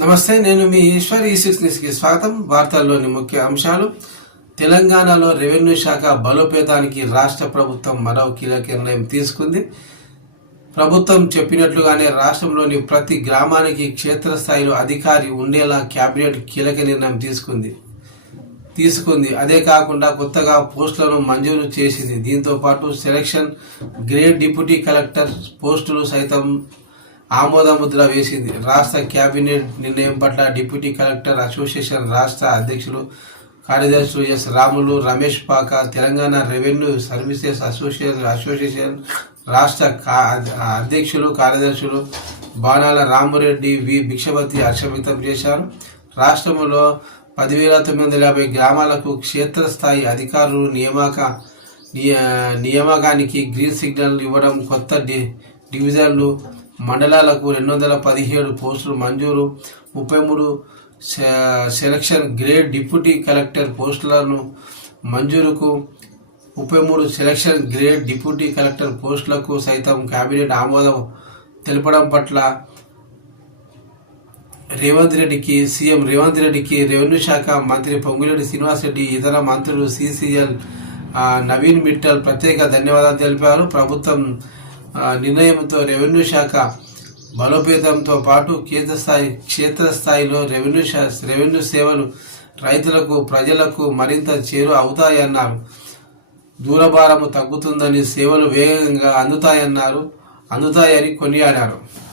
నమస్తే నేను మీ ఈశ్వర్ ఈ సిక్స్ న్యూస్కి స్వాగతం. వార్తల్లోని ముఖ్య అంశాలు. తెలంగాణలో రెవెన్యూ శాఖ బలోపేతానికి రాష్ట్ర ప్రభుత్వం మరో కీలక నిర్ణయం తీసుకుంది. ప్రభుత్వం చెప్పినట్లుగానే రాష్ట్రంలోని ప్రతి గ్రామానికి క్షేత్రస్థాయిలో అధికారి ఉండేలా కేబినెట్ కీలక నిర్ణయం తీసుకుంది. తీసుకుంది. అదే కాకుండా కొత్తగా పోస్టులను మంజూరు చేసింది. దీంతో పాటు సెలక్షన్ గ్రేడ్ డిప్యూటీ కలెక్టర్ పోస్టులు సైతం ఆమోద ముద్ర వేసింది. రాష్ట్ర కేబినెట్ నిర్ణయం పట్ల డిప్యూటీ కలెక్టర్ అసోసియేషన్ రాష్ట్ర అధ్యక్షులు కార్యదర్శులు S Ramulu Ramesh Paka Telangana revenue services association association రాష్ట్ర కా- అధ్యక్షులు కార్యదర్శులు బాణాల రామరెడ్డి వి. భిక్షపతి హర్షం వ్యక్తం చేశారు. రాష్ట్రంలో పదివేల తొమ్మిది వందల యాభై గ్రామాలకు క్షేత్రస్థాయి అధికారులు నియామక నియ- నియామకానికి గ్రీన్ సిగ్నల్ ఇవ్వడం కొత్త డి డివిజన్లు మండలాలకు రెండు వందల పదిహేడు పోస్టులు మంజూరు ముప్పై మూడు సె- సెలక్షన్ గ్రేడ్ డిప్యూటీ కలెక్టర్ పోస్టులను మంజూరుకు ముప్పై మూడు సెలక్షన్ గ్రేడ్ డిప్యూటీ కలెక్టర్ పోస్టులకు సైతం కేబినెట్ ఆమోదం తెలపడం పట్ల రేవంత్ రెడ్డికి సీఎం రేవంత్ రెడ్డికి రెవెన్యూ శాఖ మంత్రి పొంగులేటి శ్రీనివాసరెడ్డి ఇతర మంత్రులు సిసిఎల్ నవీన్ మిట్టల్ ప్రత్యేక ధన్యవాదాలు తెలిపారు. ప్రభుత్వం నిర్ణయంతో రెవెన్యూ శాఖ బలోపేతంతో పాటు క్షేత్రస్థాయి క్షేత్రస్థాయిలో రెవెన్యూ శా- రెవెన్యూ సేవలు రైతులకు ప్రజలకు మరింత చేరు అవుతాయన్నారు. దూరభారము తగ్గుతుందని సేవలు వేగంగా అందుతాయన్నారు అందుతాయని కొనియాడారు.